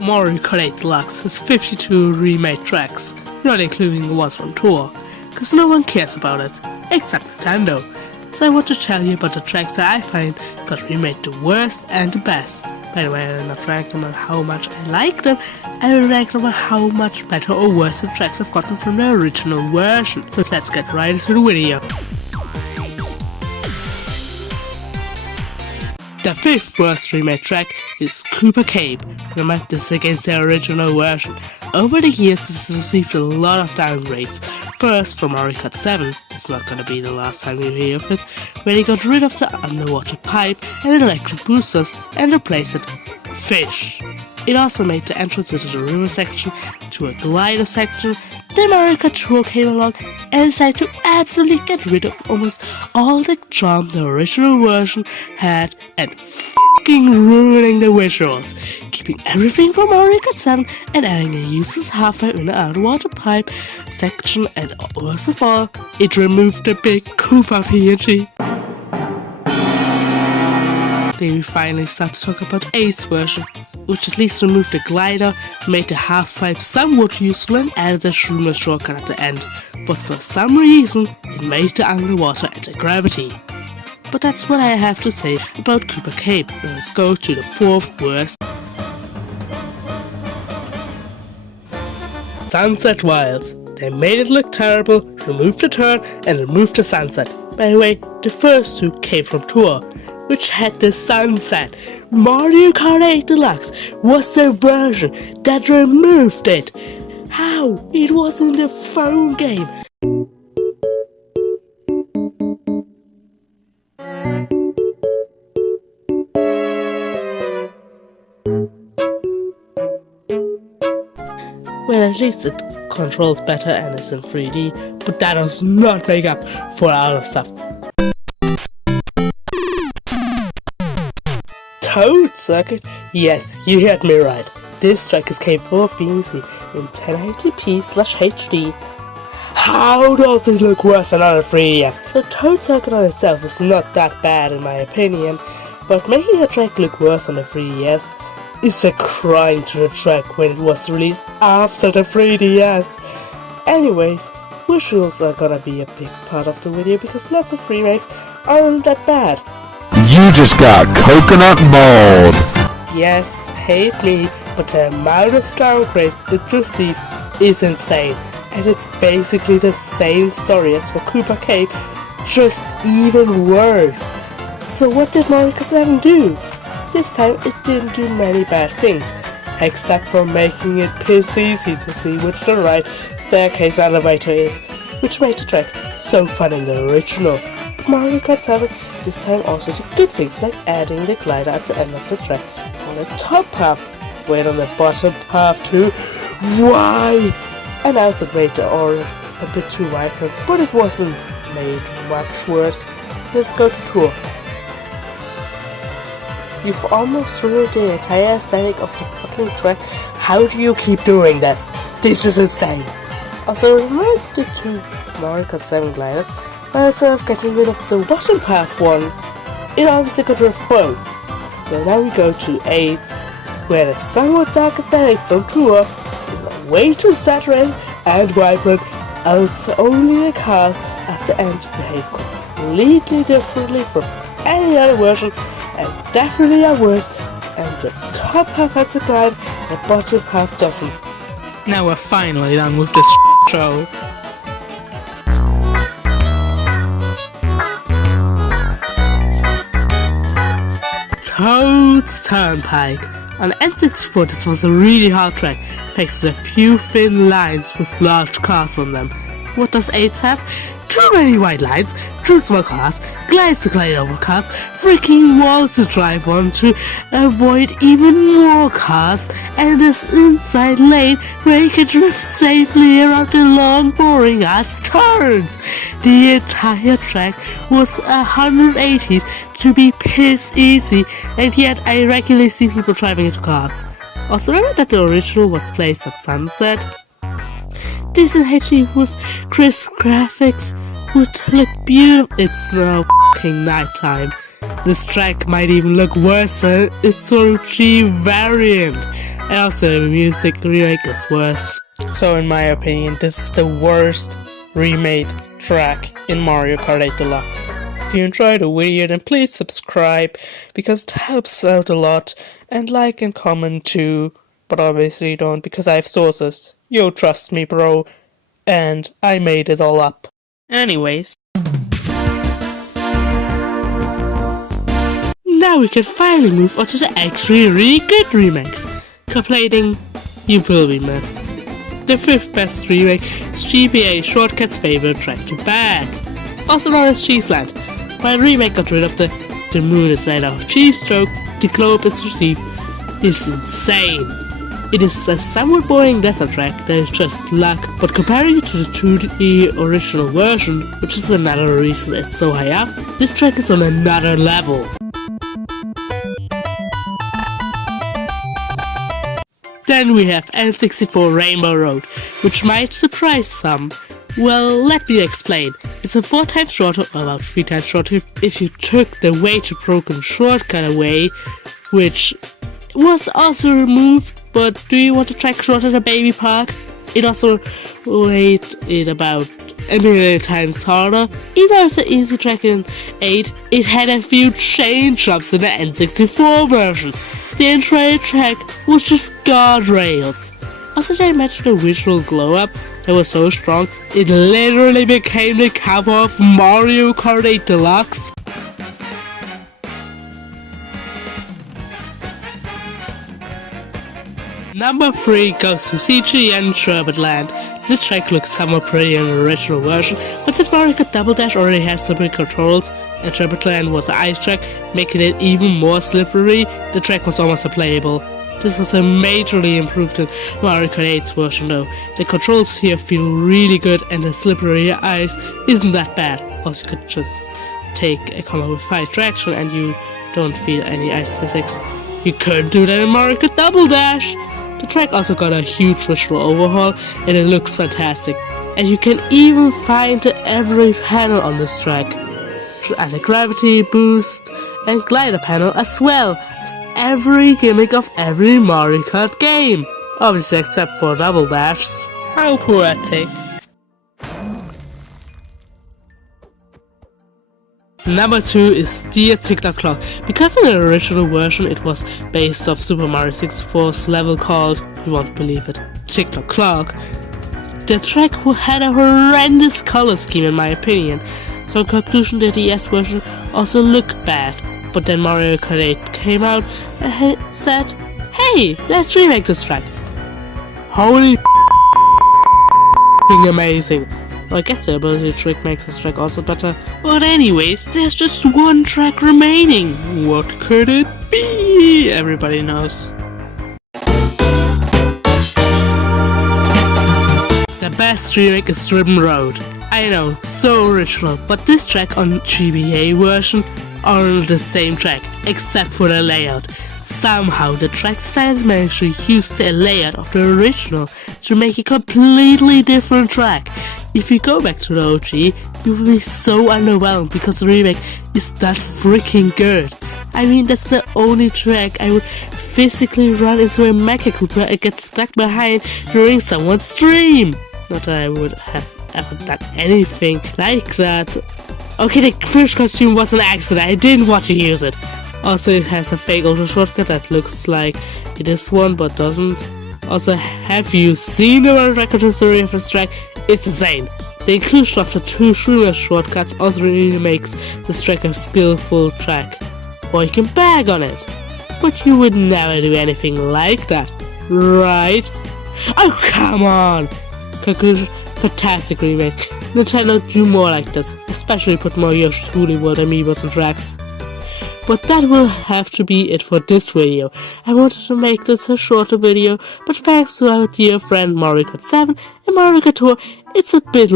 Mario Kart 8 Deluxe has 52 remade tracks, not including the ones from tour, cause no one cares about it, except Nintendo. So I want to tell you about the tracks that I find got remade the worst and the best. By the way, I will not rank them on how much I like them, I will rank them on how much better or worse the tracks I've gotten from the original version. So let's get right into the video. The fifth worst remade track is Cooper Cape. Remade this against the original version. Over the years this has received a lot of downgrades. First from Mario Kart 7, it's not gonna be the last time you hear of it, where they got rid of the underwater pipe and electric boosters and replaced it with fish. It also made the entrance into the river section to a glider section. Then Mario Kart Tour came along and decided to absolutely get rid of almost all the charm the original version had and f***ing ruining the visuals, keeping everything from Mario Kart 7 and adding a useless half-pipe in the underwater pipe section, and worst of all, it removed the big Koopa PNG. Then we finally start to talk about 8's version, which at least removed the glider, made the half-pipe somewhat useful and added a shroomless shortcut at the end, but for some reason it made the underwater anti-gravity. But that's what I have to say about Cooper Cape. Let's go to the fourth worst. Sunset Wilds. They made it look terrible, removed the turn and removed the sunset. By the way, the first two came from Tour, which had the sunset. Mario Kart 8 Deluxe was the version that removed it. How? It was in the phone game. Well, at least it controls better and is in 3D, but that does not make up for other stuff. Toad Circuit? Yes, you heard me right. This track is capable of being seen in 1080p/HD. How does it look worse than on a 3DS? The Toad Circuit on itself is not that bad in my opinion, but making a track look worse on the 3DS is a crime to the track when it was released after the 3DS. Anyways, visuals are gonna be a big part of the video because lots of remakes aren't that bad. You just got coconut mold. Yes, hate me, but the amount of downgrades it received is insane. And it's basically the same story as for Cooper Cape, just even worse. So what did Mario Kart 7 do? This time it didn't do many bad things, except for making it piss easy to see which the right staircase elevator is, which made the track so fun in the original. But Mario Kart 7 this time also did good things like adding the glider at the end of the track for the top half, wait on the bottom half too. Why? And also it made the orange a bit too vibrant, but it wasn't made much worse. Let's go to Tour. You've almost ruined the entire aesthetic of the fucking track. How do you keep doing this? This is insane. Also remove the two Mario Kart 7 gliders by instead of getting rid of the bottom half one. It obviously could have both. Well, now we go to 8's, where the somewhat dark aesthetic from Tour is a way too saturated and vibrant, as only the cars at the end behave completely differently from any other version and definitely are worse, and the top half has a glide, the bottom half doesn't. Now we're finally done with this show. Toad's Turnpike. On N64 this was a really hard track, thanks to a few thin lines with large cars on them. What does 8's have? Too many white lines, too small cars, glides to glide over cars, freaking walls to drive on to avoid even more cars, and this inside lane where you can drift safely around the long boring ass turns. The entire track was 180 to be piss easy, and yet I regularly see people driving into cars. Also remember that the original was placed at sunset? This in HD with crisp graphics would look beautiful. It's now f***ing nighttime. This track might even look worse than its OG variant. and also the music remake is worse. So in my opinion, this is the worst remade track in Mario Kart 8 Deluxe. If you enjoyed the video, then please subscribe, because it helps out a lot, and like and comment too, but obviously don't, because I have sources. Yo, trust me bro, and I made it all up. Anyways. Now we can finally move on to the actually really good remakes. Complaining, you will be missed. The 5th best remake is GBA Shortcut's favorite track to ban, also known as Cheeseland. While remake got rid of the moon is made out of cheese joke, the globe is received is insane. It is a somewhat boring desert track that is just luck, but comparing it to the 2D original version, which is another reason it's so high up, this track is on another level. Then we have N64 Rainbow Road, which might surprise some. Well, let me explain. It's a 4 times shorter, or about 3 times shorter if you took the way to broken shortcut away, which was also removed, but do you want to track shorter than Baby Park? It also made it about a million times harder. Even though it's an easy track in 8, it had a few chain jumps in the N64 version. The entire track was just guardrails. Also, did I mention the visual glow-up that was so strong, it literally became the cover of Mario Kart 8 Deluxe? Number 3 goes to CGN Sherbetland. This track looks somewhat pretty in the original version, but since Mario Kart Double Dash already has slippery controls, and Sherbetland was an ice track, making it even more slippery, the track was almost unplayable. This was a majorly improved in Mario Kart 8's version though. The controls here feel really good and the slippery ice isn't that bad. Also, you could just take a combo with 5 traction and you don't feel any ice physics. You couldn't do that in Mario Kart Double Dash! The track also got a huge visual overhaul and it looks fantastic. And you can even find every panel on this track. And a gravity boost and glider panel, as well as every gimmick of every Mario Kart game. Obviously except for Double Dash. How poetic. Number 2 is Dear TikTok Clock. Because in the original version it was based off Super Mario 64's level called, you won't believe it, TikTok Clock, the track had a horrendous color scheme in my opinion. So in conclusion, the DS version also looked bad. But then Mario Kart 8 came out and said, hey, let's remake this track. Holy amazing. Well, I guess the ability trick makes this track also better. But anyways, there's just one track remaining. What could it be? Everybody knows. The best remake is Ribbon Road. I know, so original, but this track on GBA version are the same track, except for the layout. Somehow the track designers managed to use the layout of the original to make a completely different track. If you go back to the OG, you will be so underwhelmed because the remake is that freaking good. I mean, that's the only track I would physically run into a Mecha Cooper and get stuck behind during someone's stream. Not that I would have ever done anything like that. Okay, the fish costume was an accident, I didn't want to use it. Also, it has a fake auto shortcut that looks like it is one but doesn't. Also, have you seen the record history of this track? It's insane. The inclusion of the 2 streamer shortcuts also really makes this track a skillful track. Or you can bag on it. But you would never do anything like that, right? Oh, come on! Conclusion, fantastic remake. Nintendo do more like this, especially put more Yoshi's Woolly World amiibos and tracks. But that will have to be it for this video. I wanted to make this a shorter video, but thanks to our dear friend Mario Kart 7 and Mario Kart Tour, it's a bit